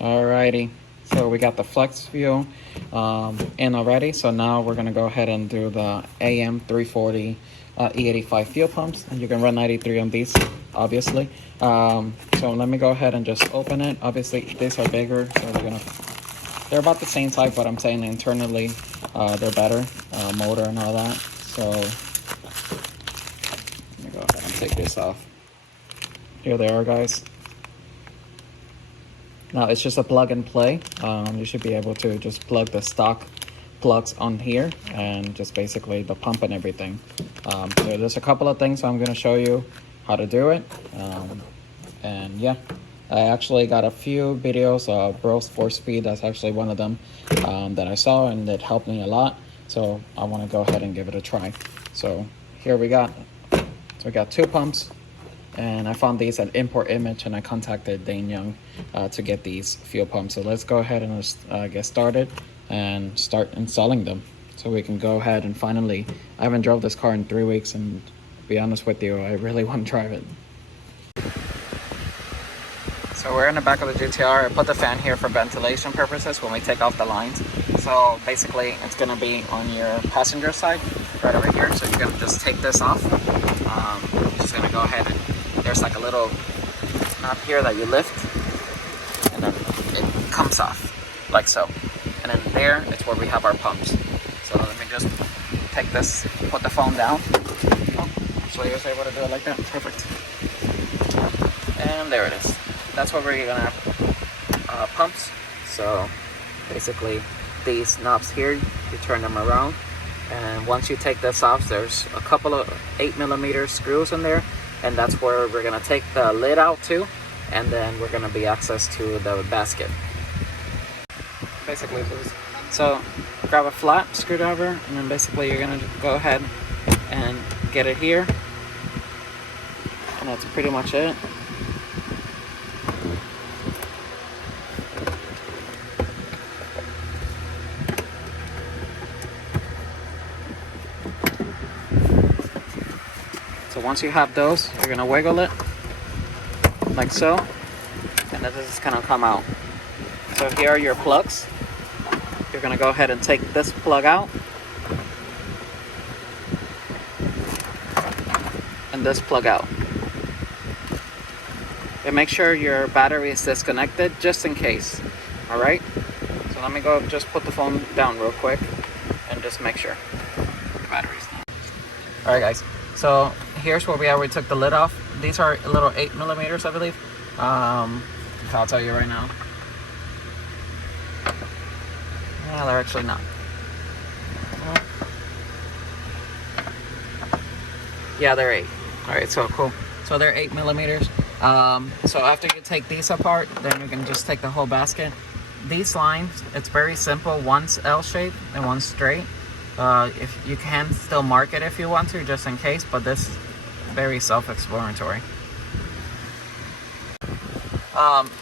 Alrighty, so we got the flex fuel in already. So now we're gonna go ahead and do the AM 340 E85 fuel pumps, and you can run 93 on these, obviously. So let me go ahead and just open it. Obviously, these are bigger, so they're about the same type, but I'm saying internally they're better, motor and all that. So let me go ahead and take this off. Here they are, guys. Now it's just a plug and play. You should be able to just plug the stock plugs on here and just basically the pump and everything. So there's a couple of things I'm going to show you how to do it. And yeah, I actually got a few videos of Bros 4Speed. That's actually one of them that I saw, and it helped me a lot. So I want to go ahead and give it a try. So here we got 2 pumps. And I found these at Import Image, and I contacted Dane Young to get these fuel pumps. So let's go ahead and get started and start installing them. So we can go ahead and finally, I haven't drove this car in 3 weeks, and to be honest with you, I really want to drive it. So we're in the back of the GTR. I put the fan here for ventilation purposes when we take off the lines. So basically it's gonna be on your passenger side, right over here. So you're gonna just take this off. You're just gonna go ahead and there's like a little knob here that you lift, and then it comes off, like so. And then there, it's where we have our pumps. So let me just take this, put the phone down. Oh, so you're able to do it like that, perfect. And there it is. That's where we're gonna have pumps. So basically, these knobs here, you turn them around. And once you take this off, there's a couple of 8mm screws in there. And that's where we're gonna take the lid out to, and then we're gonna be access to the basket. Basically, so grab a flat screwdriver, and then basically you're gonna go ahead and get it here, and that's pretty much it. So once you have those, you're gonna wiggle it like so, and then this is gonna come out. So here are your plugs. You're gonna go ahead and take this plug out, and this plug out. And make sure your battery is disconnected, just in case. All right. So let me go just put the phone down real quick, and just make sure your battery's down. All right, guys. So here's where we are. We took the lid off. These are a little 8mm, I believe. I'll tell you right now. Yeah, they're actually not. Yeah, they're 8. All right, so cool. So they're 8mm. So after you take these apart, then you can just take the whole basket. These lines, it's very simple. One's L-shaped and one's straight. If you can still mark it if you want to, just in case, but this is very self-explanatory.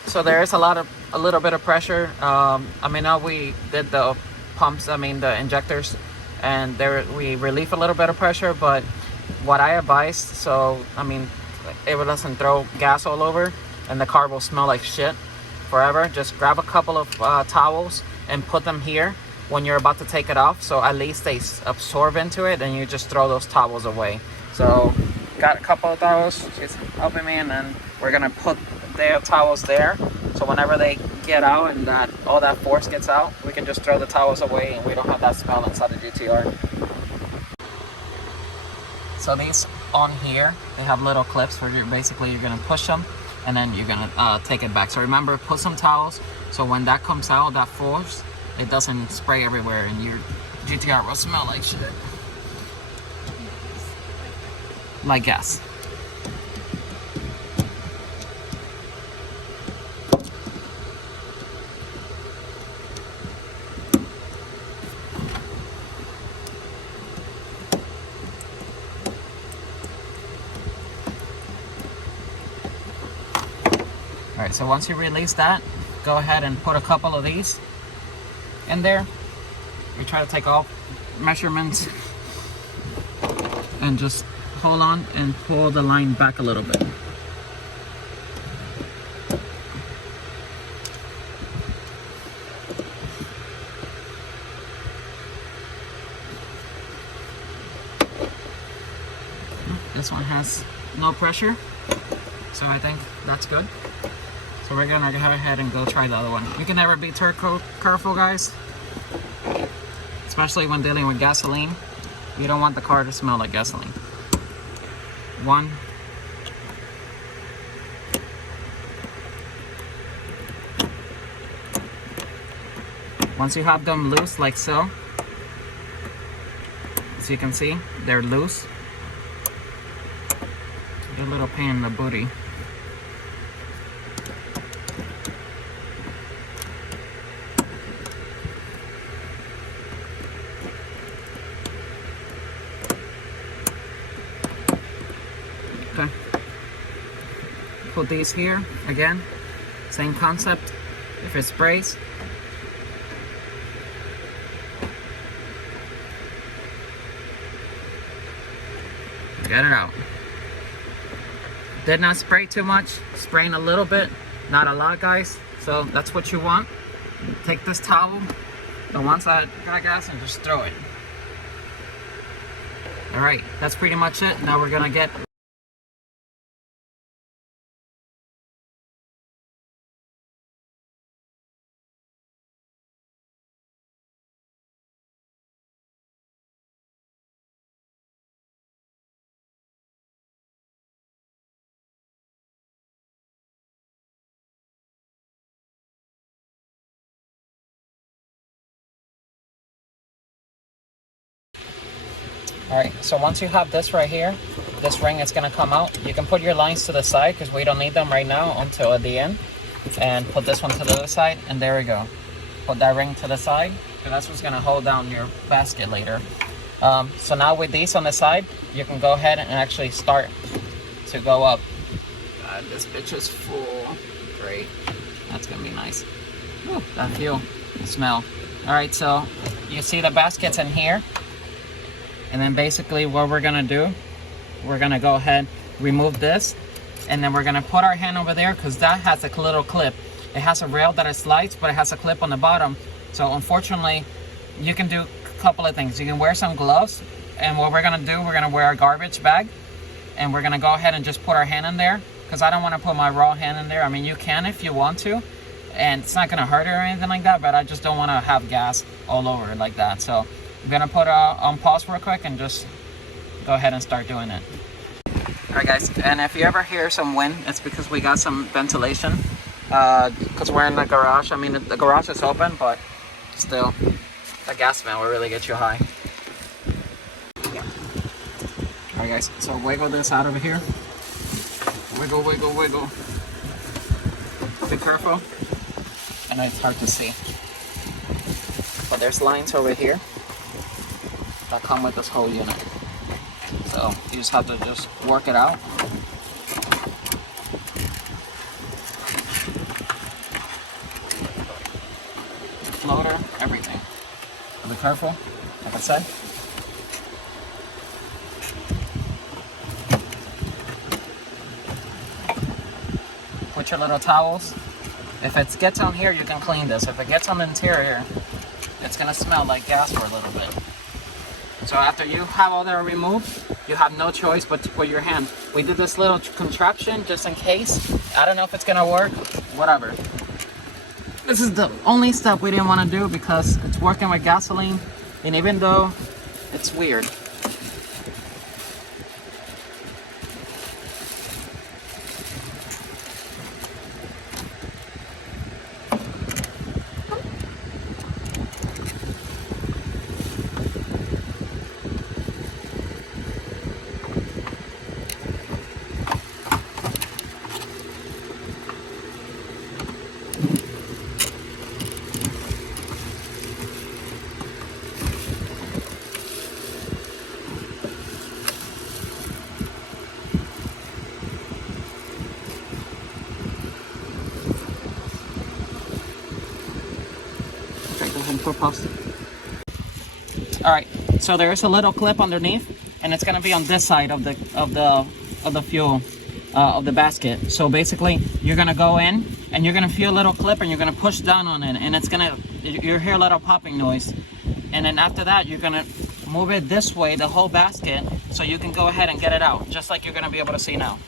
So there is a little bit of pressure. I mean, now we did the pumps, the injectors, and we relieve a little bit of pressure, but what I advised, so it doesn't throw gas all over and the car will smell like shit forever. Just grab a couple of towels and put them here when you're about to take it off, so at least they absorb into it, and you just throw those towels away. So got a couple of towels, she's helping me, and then we're gonna put their towels there, so whenever they get out and all that force gets out, we can just throw the towels away and we don't have that smell inside the GTR. So these on here, they have little clips where you're gonna push them, and then you're gonna take it back. So remember, put some towels, so when that comes out, that force, it doesn't spray everywhere and your GTR will smell like shit. Like gas. Alright, so once you release that, go ahead and put a couple of these in there. We try to take all measurements and just hold on and pull the line back a little bit. This one has no pressure, so I think that's good. So we're gonna go ahead and go try the other one. You can never be too careful, guys, especially when dealing with gasoline. You don't want the car to smell like gasoline. One. Once you have them loose like so, as you can see, they're loose. Get a little pain in the booty. Okay. Put these here again. Same concept. If it sprays, get it out. Did not spray too much, spraying a little bit, not a lot, guys. So that's what you want. Take this towel, the ones that got gas, and just throw it. All right, that's pretty much it. Now we're gonna get Alright, so once you have this right here, this ring is going to come out. You can put your lines to the side because we don't need them right now until at the end. And put this one to the other side, and there we go. Put that ring to the side, and that's what's going to hold down your basket later. So now with these on the side, you can go ahead and actually start to go up. God, this bitch is full. Great. That's going to be nice. Ooh, that fuel smell. Alright, so you see the baskets in here. And then basically what we're gonna do, we're gonna go ahead, remove this, and then we're gonna put our hand over there because that has a little clip. It has a rail that it slides, but it has a clip on the bottom. So unfortunately, you can do a couple of things. You can wear some gloves, and what we're gonna do, we're gonna wear a garbage bag, and we're gonna go ahead and just put our hand in there because I don't wanna put my raw hand in there. I mean, you can if you want to, and it's not gonna hurt or anything like that, but I just don't wanna have gas all over it like that. So I'm gonna put on pause real quick and just go ahead and start doing it. Alright guys, and if you ever hear some wind, it's because we got some ventilation. Because we're in the garage. I mean, the garage is open, but still, the gas smell will really get you high. Yeah. Alright guys, so wiggle this out over here. Wiggle, wiggle, wiggle. Be careful. I know it's hard to see, but there's lines over here that come with this whole unit. So you just have to just work it out. Floater, everything. Be careful, like I said. Put your little towels. If it gets on here, you can clean this. If it gets on the interior, it's gonna smell like gas for a little bit. So after you have all that removed, you have no choice but to put your hand. We did this little contraption just in case. I don't know if it's gonna work, whatever. This is the only step we didn't want to do because it's working with gasoline, and even though it's weird. Alright, so there's a little clip underneath, and it's gonna be on this side of the fuel of the basket. So basically, you're gonna go in and you're gonna feel a little clip, and you're gonna push down on it, and you'll hear a little popping noise. And then after that, you're gonna move it this way, the whole basket, so you can go ahead and get it out, just like you're gonna be able to see now.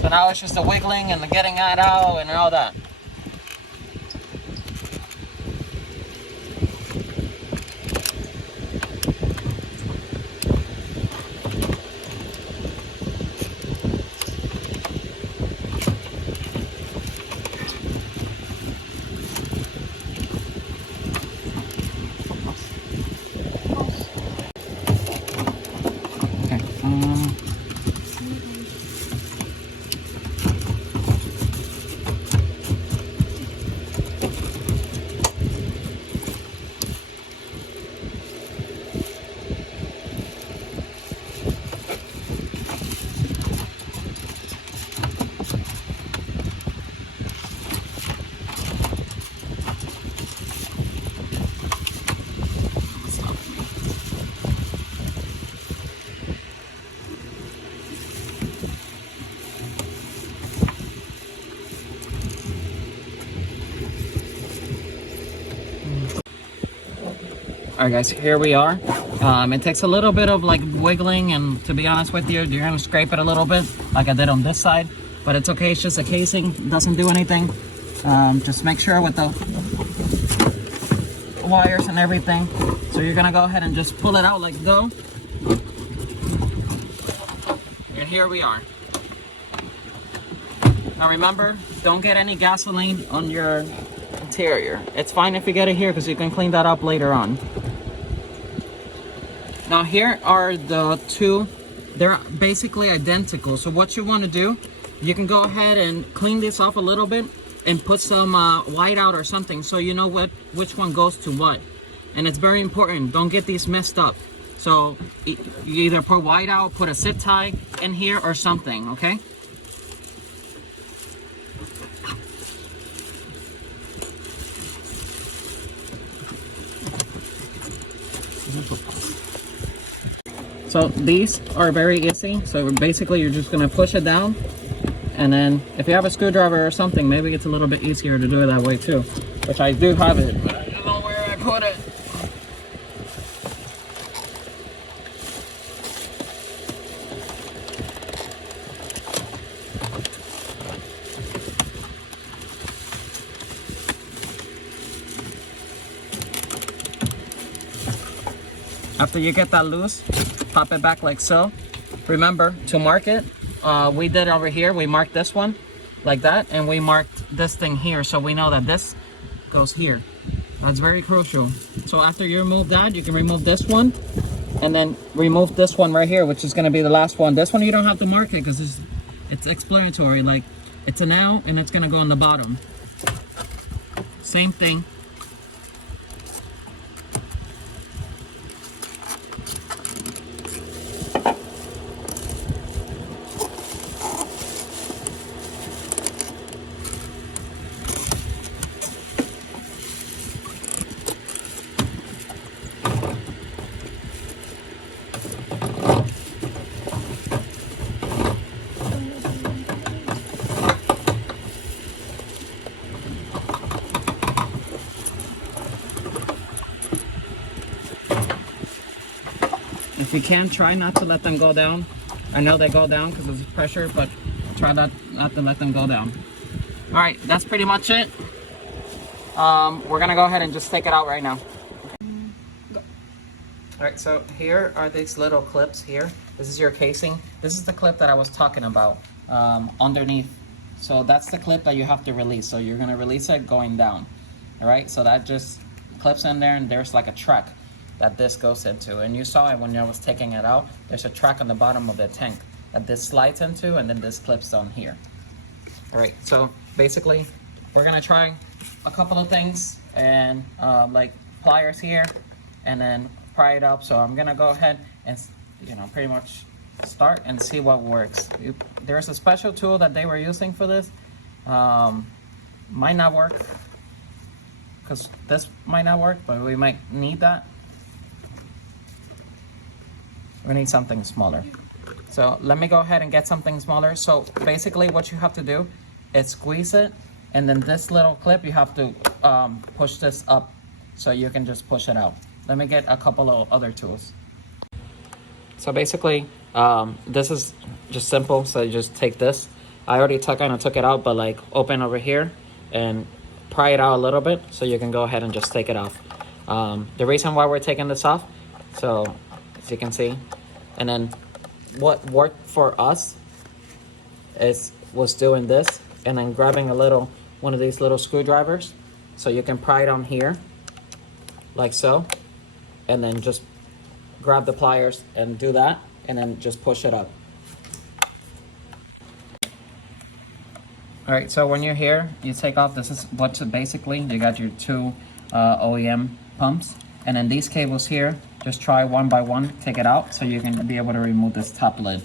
So now it's just the wiggling and the getting it out and all that. Alright guys, here we are. It takes a little bit of like wiggling, and to be honest with you, you're gonna scrape it a little bit like I did on this side, but it's okay. It's just a casing, it doesn't do anything. Just make sure with the wires and everything. So you're gonna go ahead and just pull it out like so. And here we are. Now remember, don't get any gasoline on your interior. It's fine if you get it here because you can clean that up later on. Now here are the two. They're basically identical. So what you want to do, you can go ahead and clean this off a little bit and put some white out or something so you know which one goes to what. And it's very important, don't get these messed up. So you either put white out, put a zip tie in here or something, okay? So these are very easy. So basically you're just gonna push it down, and then if you have a screwdriver or something, maybe it's a little bit easier to do it that way too, which I do have it, but I don't know where I put it. After you get that loose, pop it back like so. Remember to mark it. We did over here, we marked this one like that, and we marked this thing here, so we know that this goes here. That's very crucial. So after you remove that, you can remove this one, and then remove this one right here, which is gonna be the last one. This one you don't have to mark it because it's explanatory, like it's an L and it's gonna go on the bottom. Same thing. If you can, try not to let them go down. I know they go down because of the pressure, but try not to let them go down. All right, that's pretty much it. We're gonna go ahead and just take it out right now. Go. All right, so here are these little clips here. This is your casing. This is the clip that I was talking about underneath. So that's the clip that you have to release. So you're gonna release it going down. All right, so that just clips in there, and there's like a track that this goes into, and you saw it when I was taking it out. There's a track on the bottom of the tank that this slides into, and then this clips on here. All right, so basically we're gonna try a couple of things, and like pliers here, and then pry it up. So I'm gonna go ahead and pretty much start and see what works. There's a special tool that they were using for this. Might not work because this might not work, but we might need that. We need something smaller. So let me go ahead and get something smaller. So basically what you have to do is squeeze it And then this little clip, you have to push this up so you can just push it out. Let me get a couple of other tools. So basically, this is just simple. So you just take this. I already kind of took it out, but like open over here and pry it out a little bit so you can go ahead and just take it off. The reason why we're taking this off, so as you can see, and then what worked for us was doing this and then grabbing one of these little screwdrivers so you can pry it on here like so, and then just grab the pliers and do that, and then just push it up. All right, so when you're here, you take off, this is what basically, you got your two OEM pumps, and then these cables here, just try one by one, take it out so you can be able to remove this top lid.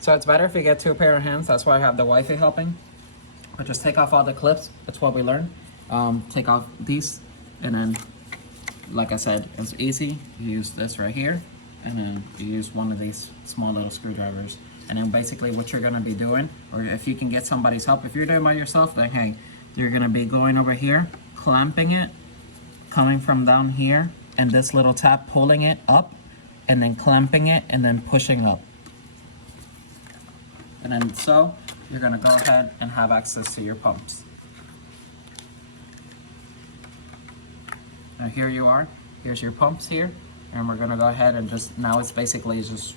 So it's better if you get two pair of hands, that's why I have the wifey helping. But just take off all the clips, that's what we learned. Take off these, and then, like I said, it's easy. You use this right here, and then you use one of these small little screwdrivers. And then basically what you're gonna be doing, or if you can get somebody's help, if you're doing it by yourself, then hey, you're gonna be going over here, clamping it, coming from down here, and this little tab pulling it up, and then clamping it, and then pushing up. And then so, you're gonna go ahead and have access to your pumps. Now here you are, here's your pumps here, and we're gonna go ahead and now it's basically just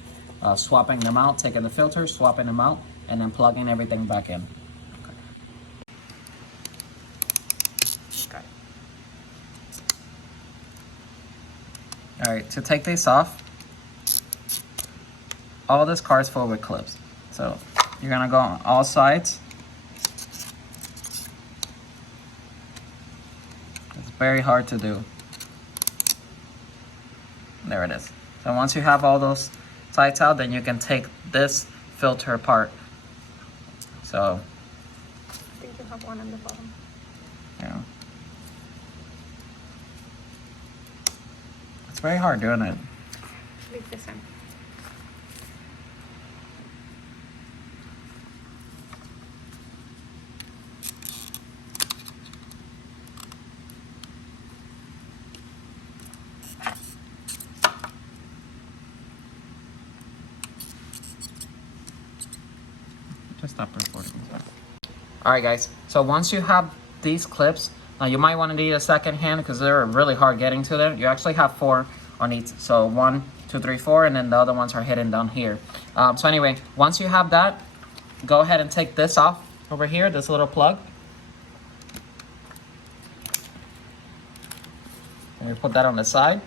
swapping them out, taking the filters, swapping them out, and then plugging everything back in. Okay. All right, to take this off, all this car is full with clips. So you're gonna go on all sides. It's very hard to do. There it is. So once you have all those sides out, then you can take this filter apart. So I think you have one on the bottom. yeah. It's very hard doing it. Leave this in. Just stop recording. All right, guys. So once you have these clips, now you might want to need a second hand because they're really hard getting to them. You actually have 4 on each. So 1, 2, 3, 4, and then the other ones are hidden down here. So anyway, once you have that, go ahead and take this off over here, this little plug. And you put that on the side.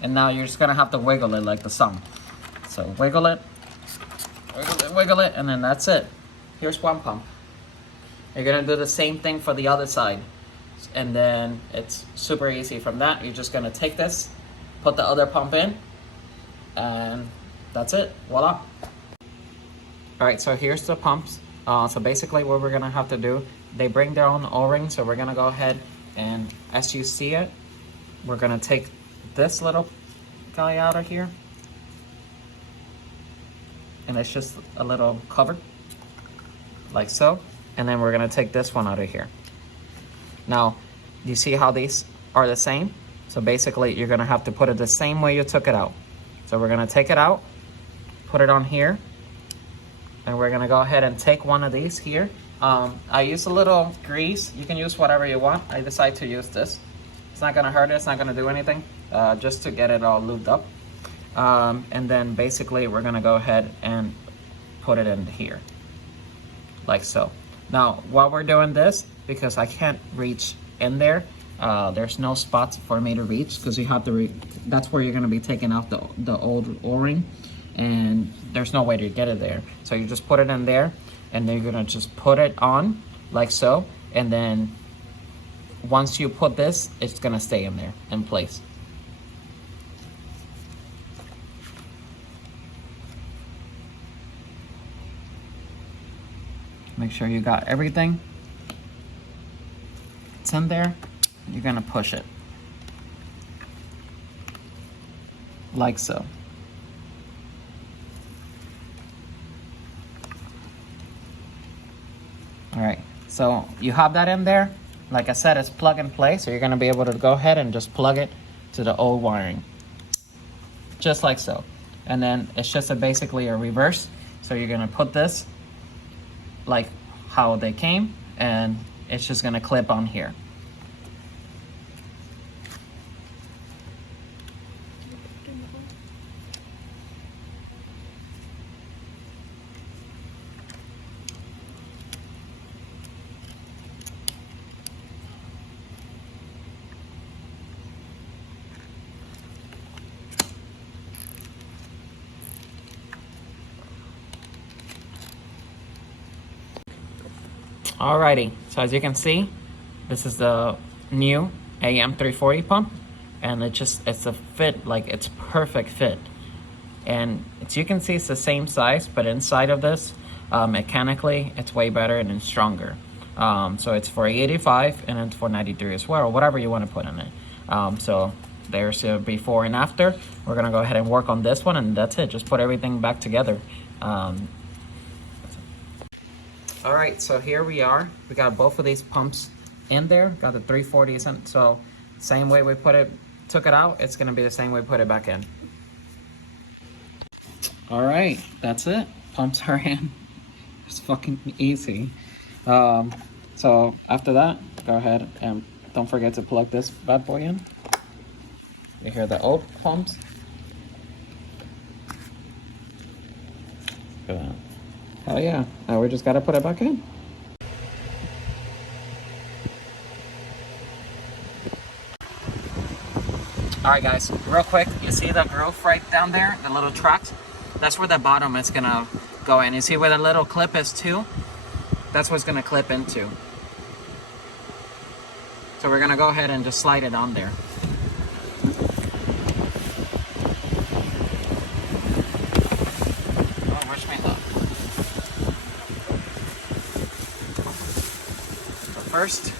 And now you're just gonna have to wiggle it like the song. So wiggle it, wiggle it, and then that's it. Here's one pump. You're gonna do the same thing for the other side. And then it's super easy. From that, you're just gonna take this, put the other pump in, and that's it, voila. All right, so here's the pumps. So basically what we're gonna have to do, they bring their own O-ring, so we're gonna go ahead and, as you see it, we're gonna take this little guy out of here. And it's just a little cover, like so. And then we're gonna take this one out of here. Now, you see how these are the same? So basically, you're gonna have to put it the same way you took it out. So we're gonna take it out, put it on here, and we're gonna go ahead and take one of these here. I use a little grease. You can use whatever you want. I decided to use this. It's not gonna hurt it, it's not gonna do anything, just to get it all lubed up. And then basically, we're gonna go ahead and put it in here, like so. Now, while we're doing this, because I can't reach in there, there's no spots for me to reach because you have to, that's where you're gonna be taking out the old O-ring, and there's no way to get it there. So you just put it in there, and then you're gonna just put it on, like so, and then once you put this, it's gonna stay in there, in place. Make sure you got everything. It's in there. You're gonna push it. Like so. All right, so you have that in there. Like I said, it's plug and play, so you're gonna be able to go ahead and just plug it to the old wiring. Just like so. And then it's just basically a reverse. So you're gonna put this like how they came, and it's just gonna clip on here. Alrighty, so as you can see, this is the new AM340 pump, and it's a fit, like it's perfect fit. And as you can see, it's the same size, but inside of this, mechanically, it's way better and it's stronger. So it's for 85 and it's for 93 as well, or whatever you want to put in it. So there's a before and after. We're gonna go ahead and work on this one, and that's it. Just put everything back together. All right, so here we are. We got both of these pumps in there. Got the 340s in. So same way we took it out, it's gonna be the same way we put it back in. All right, that's it. Pumps are in. It's fucking easy. So after that, go ahead and don't forget to plug this bad boy in. You hear the old pumps? Hell yeah, now we just gotta put it back in. All right guys, real quick, you see the groove right down there, the little tracks? That's where the bottom is gonna go in. You see where the little clip is too? That's what's gonna clip into. So we're gonna go ahead and just slide it on there. Oh, where's my hook? So first,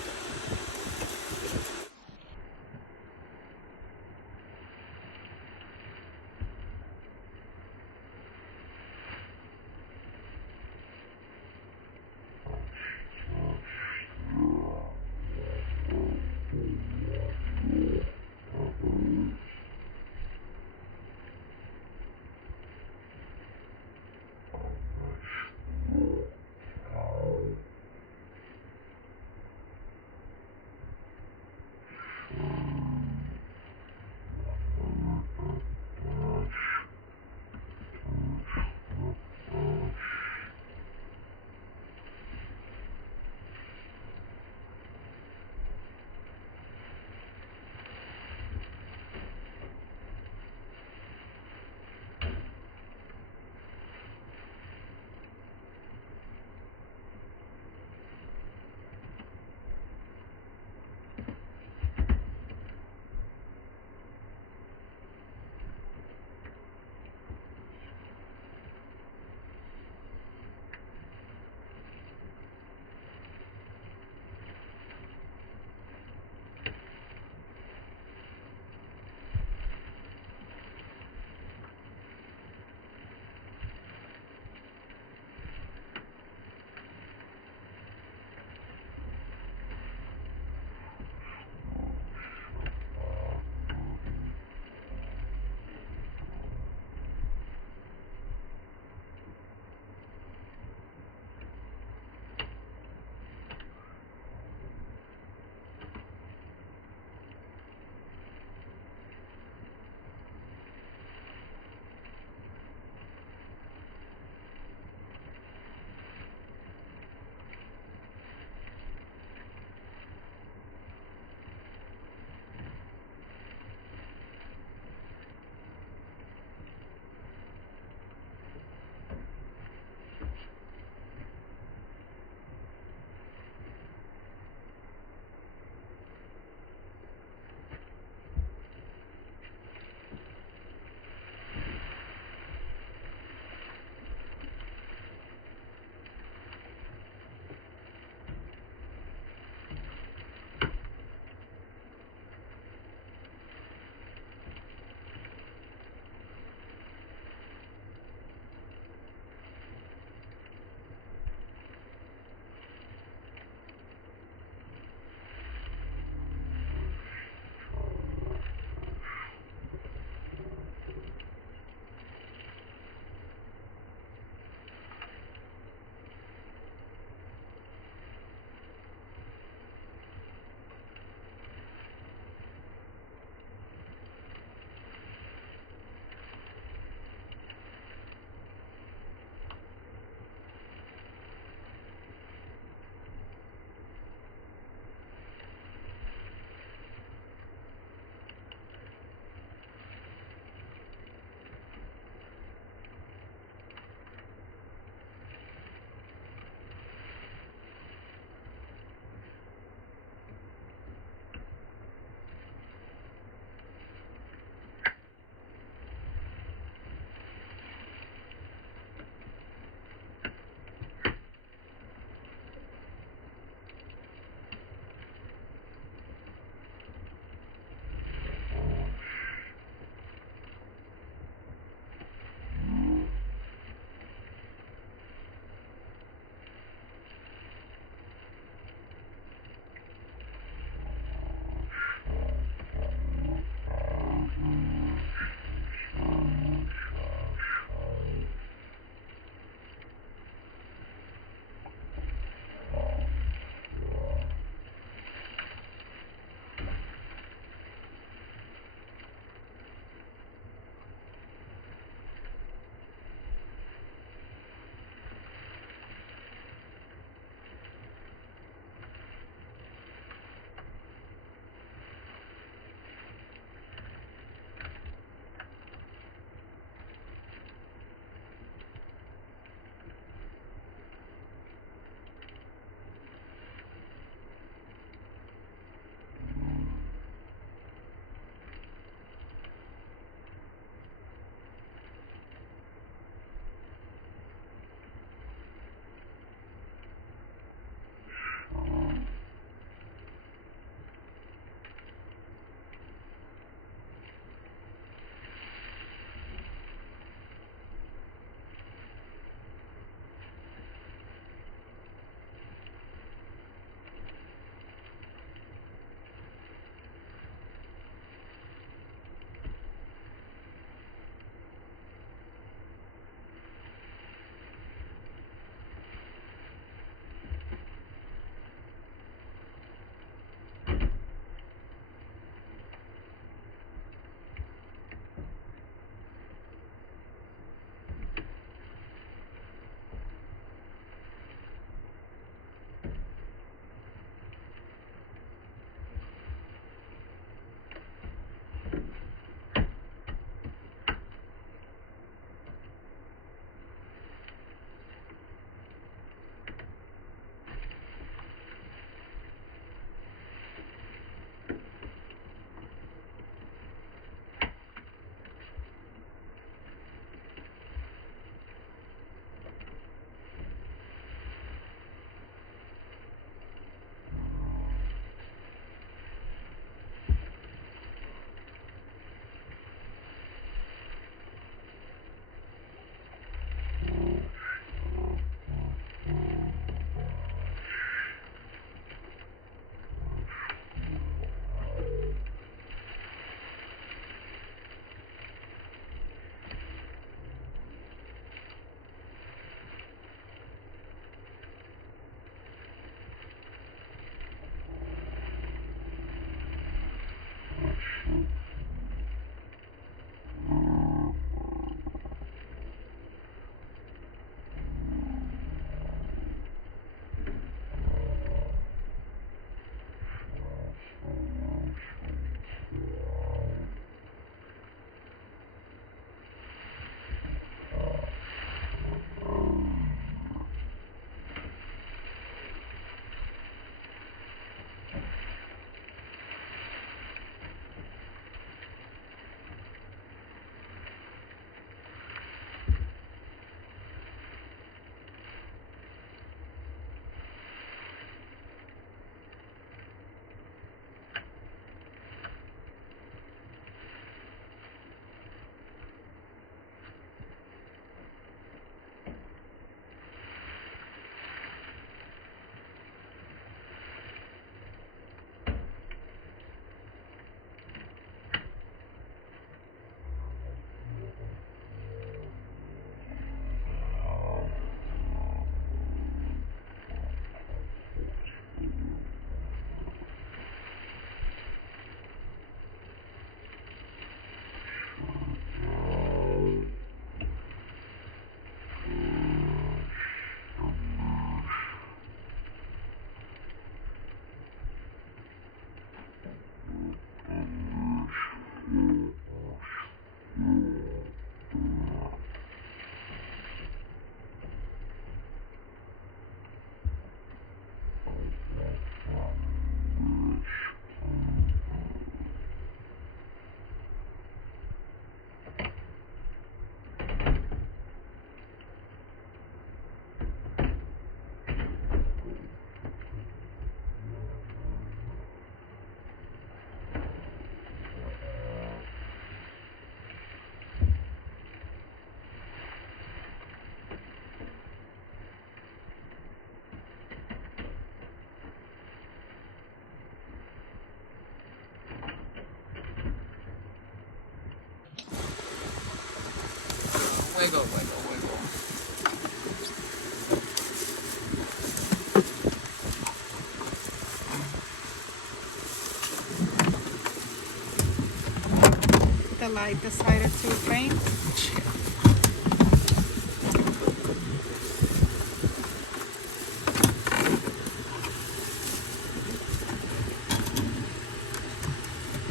the light decided to faint.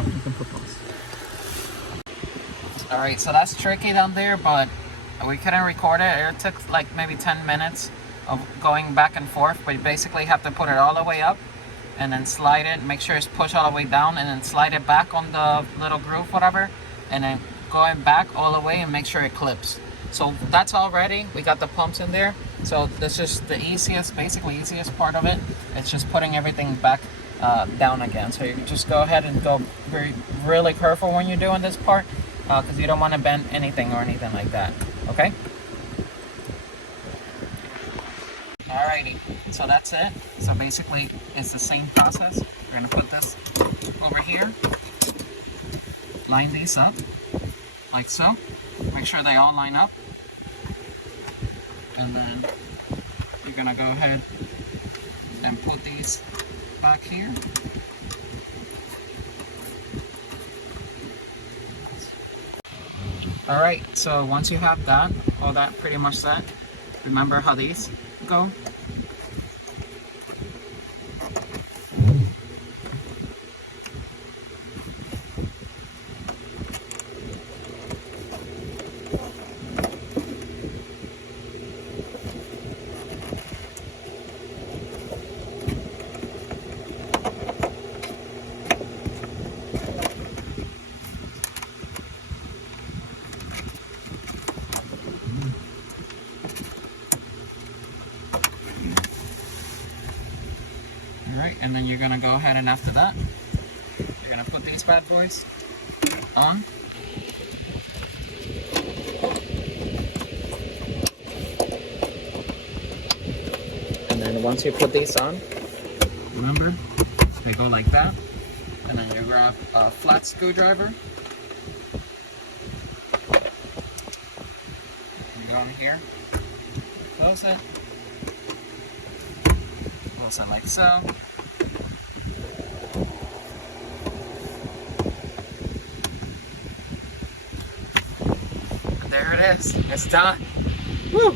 You can put those. All right, so that's tricky down there, but we couldn't record it. It took like maybe 10 minutes of going back and forth, but you basically have to put it all the way up and then slide it, make sure it's pushed all the way down, and then slide it back on the little groove, whatever, and then going back all the way and make sure it clips. So that's all ready. We got the pumps in there. So this is the easiest, basically easiest part of it. It's just putting everything back down again. So you can just go ahead and go really careful when you're doing this part, because you don't want to bend anything or anything like that. Okay? Alrighty, so that's it. So basically, it's the same process. We're gonna put this over here, line these up, like so. Make sure they all line up. And then you're gonna go ahead and put these back here. Alright, so once you have that, all that pretty much set, remember how these go? Alright, and then you're gonna go ahead and after that, you're gonna put these bad boys on. And then once you put these on, remember, they go like that. And then you grab a flat screwdriver. You go in here, close it. Close it like so. And there it is. It's done. Woo!